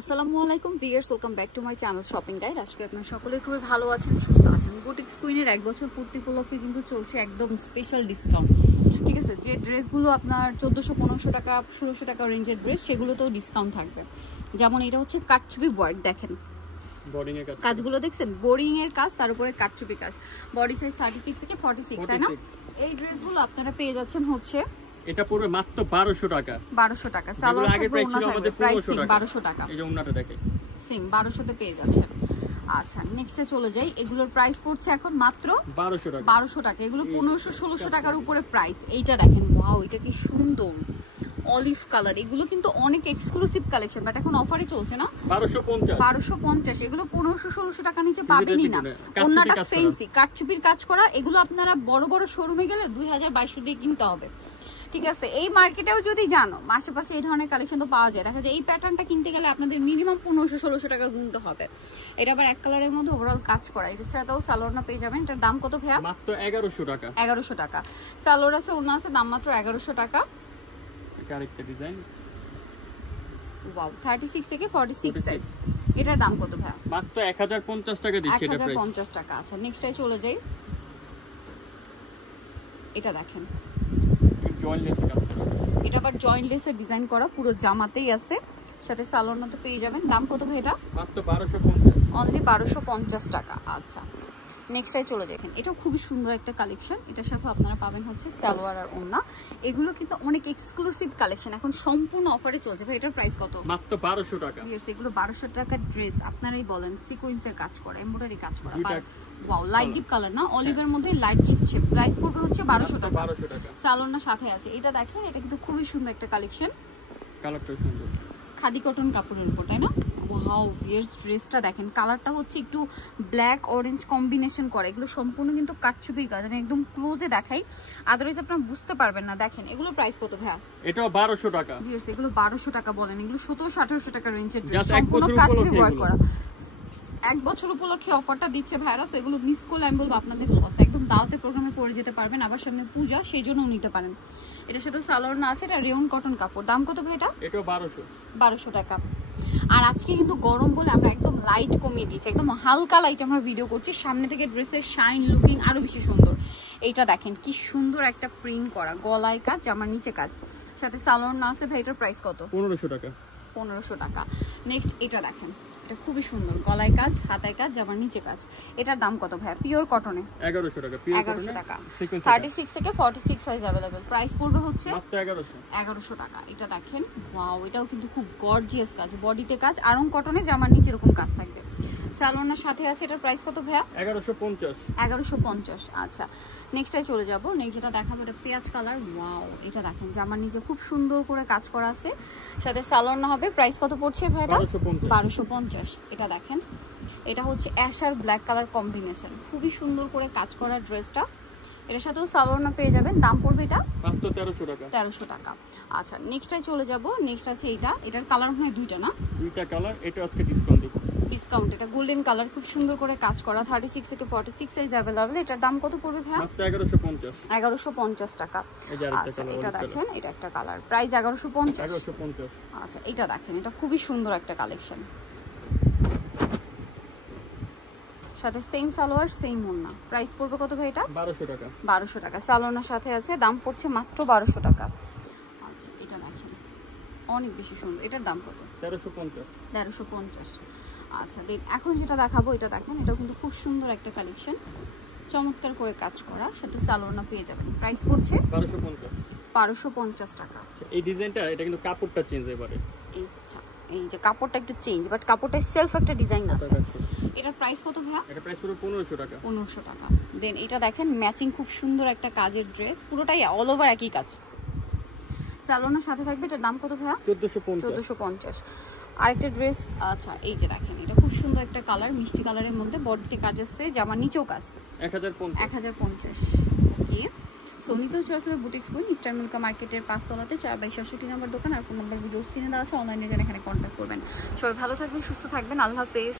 আসসালামু আলাইকুম viewers, welcome back to my channel shopping guide. আজকে আপনারা সকলেই খুবই ভালো আছেন, সুস্থ আছেন। বুটিক্স কুইনের 1 বছর পূর্তি উপলক্ষে কিন্তু চলছে একদম স্পেশাল ডিসকাউন্ট। ঠিক আছে, যে ড্রেসগুলো আপনার 1400-1500 টাকা 1600 টাকা রেঞ্জের ড্রেস, সেগুলোতেও ডিসকাউন্ট থাকবে। যেমন এটা হচ্ছে কাটচুপি ওয়ার্ক, দেখেন কাজগুলো দেখছেন, বোরিং এর কাজ, তার উপরে কাটচুপি কাজ। বডি সাইজ 36 থেকে 46, তাই না? এই ড্রেসগুলো আপনারা পেয়ে যাচ্ছেন হচ্ছে এটা পড়বে মাত্র 1200 টাকা। 1200 টাকা সালোয়ার, আগে প্রাইস ছিল আমাদের 1200 টাকা। এই যে ওন্নাটা দেখেন, সেম 1200 তে পেয়ে যাচ্ছেন। আচ্ছা, নেক্সটে চলে যাই। এগুলোর প্রাইস পড়ছে এখন মাত্র 1200 টাকা। 1200 টাকা। এগুলো 1500-1600 টাকার উপরে প্রাইস। এইটা দেখেন, ওয়াও, এটা কি সুন্দর অলিভ কালার। এগুলো কিন্তু অনেক এক্সক্লুসিভ কালেকশন, বাট এখন অফারে চলছে না। 1250। এগুলো 1500-1600 টাকা নিচে পাবেনই না। ওন্নাটা ফেন্সি কাটচুপির কাজ করা। এগুলো আপনারা বড় বড় শোরুমে গেলে 2000-2200 দিয়ে কিনতে হবে। ঠিক আছে, এই মার্কেটেও যদি জানো আশেপাশে এই ধরনের কালেকশন তো পাওয়া যায়। দেখা যায় এই প্যাটার্নটা কিনতে গেলে আপনাদের মিনিমাম 1500-1600 টাকা গুনতে হবে। এটা আবার এক কালারের মধ্যে ওভারঅল কাজ করা। এর সাথেও সালোয়ারটা পেয়ে যাবেন। এটার দাম কত ভাইয়া? মাত্র 1100 টাকা। 1100 টাকা সালোয়ার আছে, ওন্না আছে, দাম মাত্র 1100 টাকা। এটা আরেকটা ডিজাইন, ওয়াও, 36 থেকে 46 সাইজ। এটার দাম কত ভাইয়া? মাত্র 1050 টাকা দিচ্ছি এটা প্রাইস। 1050 টাকা। আচ্ছা, নেক্সটে চলে যাই। এটা দেখেন, এটা আবার জয়েন্টলেসের ডিজাইন করা, পুরো জামাতেই আছে, সাথে সালোয়ারটা তো পেয়ে যাবেন। দাম কত ভাই এটা? মাত্র 1250, অনলি 1250 টাকা। আচ্ছা, নেক্সটে চলে যাই। এটাও খুবই সুন্দর একটা কালেকশন। এটার সাথে আপনারা পাবেন হচ্ছে সালোয়ার আর ওন্না। এগুলো কিন্তু অনেক এক্সক্লুসিভ কালেকশন, এখন সম্পূর্ণ অফারে চলছে ভাই। এটার প্রাইস কত? মাত্র 1200 টাকা। ইয়েস, এগুলো 1200 টাকার ড্রেস। আপনারাই বলেন, সিকোয়েন্সের কাজ করা, এমব্রয়ডারি কাজ করা। ওয়াও, লাইট ডিপ কালার না, অলিভের মধ্যে লাইট ডিপ শেপ। প্রাইস পড়বে হচ্ছে 1200 টাকা। সালোয়ারটা সাথে আছে। এটা দেখেন, এটা কিন্তু খুবই সুন্দর একটা কালেকশন। কালারটা সুন্দর, খাদি কটন কাপড়ের উপর, তাই না? ওয়াও, ভিয়ার্স ড্রেসটা দেখেন, কালারটা হচ্ছে একটু ব্ল্যাক অরেঞ্জ কম্বিনেশন করে। এগুলো সম্পূর্ণ কিন্তু কাটচুপির কাজ। আমি একদম ক্লোজে দেখাই, আদারওয়াইজ আপনারা বুঝতে পারবেন না। দেখেন, এগুলো প্রাইস কত ভাইয়া? এটাও 1200 টাকা। ভিয়ার্স, এগুলো 1200 টাকা বলেন। এগুলো 1700-1800 টাকা রেঞ্জের ড্রেস, সম্পূর্ণ কাটচুপি ওয়ার্ক করা। 1 বছর উপলক্ষে অফারটা দিচ্ছে ভাইরা, সো এগুলো মিস করলে আমি বলবো আপনাদের লস। একদম দাওয়াতে প্রোগ্রামে পড়ে যেতে পারবেন, আবার সামনে পূজা, সেই জন্য নিতে পারেন। এটা সাথে সালোয়ার না আছে, এটা রেয়ন কটন কাপড়। দাম কত ভাই এটা? এটাও 1200। 1200 টাকা। আর আজকে কিন্তু গরম বলে আমরা একদম লাইট কমিয়ে দিয়েছি, একদম হালকা লাইট আমরা ভিডিও করছি। সামনে থেকে ড্রেসের শাইন লুকিং আরো বেশি সুন্দর। এইটা দেখেন, কি সুন্দর একটা প্রিন্ট করা, গলায় কাজ, জামার নিচে কাজ, সাথে সালোয়ার না আছে ভাই। এটার প্রাইস কত? 1500 টাকা। 1500 টাকা। নেক্সট এটা দেখেন, এটা খুবই সুন্দর, গলায় কাজ, হাতায় কাজ, জামার নিচে কাজ। এটার দাম কত ভাই? পিওর কটনে 1100 টাকা। 1100 টাকা। 36 থেকে 46 সাইজ अवेलेबल। প্রাইস পড়বে হচ্ছে মাত্র 1100 টাকা। এটা দেখেন, ওয়াও, এটাও কিন্তু খুব গর্জিয়াস কাজ, বডিতে কাজ, আরং কটনে, জামার নিচে এরকম কাজ থাকবে। সালোয়ারের সাথে আছে। এটার প্রাইস কত ভাইয়া? 1150। 1150। আচ্ছা, নেক্সটে চলে যাব। নেক্সট যেটা দেখাবো, এটা পেঁয়াজ কালার। ওয়াও, এটা দেখেন, জামার নিচে খুব সুন্দর করে কাজ করা আছে, সাথে সালোয়ার না হবে। প্রাইস কত পড়ছে ভাই এটা? 1250। এটা দেখেন, এটা হচ্ছে অ্যাশ আর ব্ল্যাক কালার কম্বিনেশন, খুবই সুন্দর করে কাজ করা ড্রেসটা। এটার সাথেও সালোয়ার না পেয়ে যাবেন। দাম পড়বে এটা মাত্র 1300 টাকা। 1300 টাকা। আচ্ছা, নেক্সটে চলে যাব। নেক্সট আছে এইটা। এটার কালার হয় দুইটা না? দুইটা কালার। এটা আজকে ডিসকাউন্ট দিব। ডিসকাউন্ট। এটা গোল্ডেন কালার, খুব সুন্দর করে কাজ করা, 36 থেকে 46 সাইজ अवेलेबल। এটার দাম কত পড়বে ভাই? মাত্র 1150। 1150 টাকা। আচ্ছা, এটা দেখেন, এটা একটা কালার, প্রাইস 1150। 1150। আচ্ছা, এটা দেখেন, এটা খুবই সুন্দর একটা কালেকশন, সাথে সেম সালোয়ার, সেম ওন্না। প্রাইস পড়বে কত ভাই এটা? 1200 টাকা। 1200 টাকা। সালোয়ারের সাথে আছে, দাম পড়ছে মাত্র 1200 টাকা। আচ্ছা, এটা দেখেন, অনেক বেশি সুন্দর। এটার দাম কত? 1350। 1350। আচ্ছা, দেন এখন যেটা দেখাবো, এটা দেখেন, এটাও কিন্তু খুব সুন্দর একটা কালেকশন, চমৎকার করে কাজ করা, সাথে সালোয়ার পেয়ে যাবেন। প্রাইস পড়ছে 1250। 1250 টাকা। এই ডিজাইনটা, এটা কিন্তু কাপড়টা চেঞ্জ এবারে। আচ্ছা, এই যে কাপড়টা একটু চেঞ্জ, বাট কাপড়টাই সেলফ একটা ডিজাইন আছে। এটার প্রাইস কত ভাইয়া? এটা প্রাইস পুরো 1500 টাকা। 1500 টাকা। দেন এটা দেখেন, ম্যাচিং খুব সুন্দর একটা কাজের ড্রেস, পুরোটাই অল ওভার একই কাজ, সালোয়ারের সাথে থাকবে। এটার দাম কত ভাইয়া? 1450। 1450। আরেকটা ড্রেস। আচ্ছা, এই যে দেখেন, এটা খুব সুন্দর একটা কালার, মিষ্টি কালারের মধ্যে, বডিতে কাজ আছে, জামার নিচেও কাজ। 1050। 1050। ওকে, সোনিতেও চলে আসলে বুটিক্স কুইন, ইস্টার্ন মিল্কা মার্কেটের 5 তলাতে 4/67 নম্বর দোকান। আর ফোন নাম্বার ভিডিও স্ক্রিনে দেওয়া আছে, অনলাইনে যেন এখানে কন্ট্যাক্ট করবেন। সবাই ভালো থাকবেন, সুস্থ থাকবেন, আল্লাহ হাফেজ।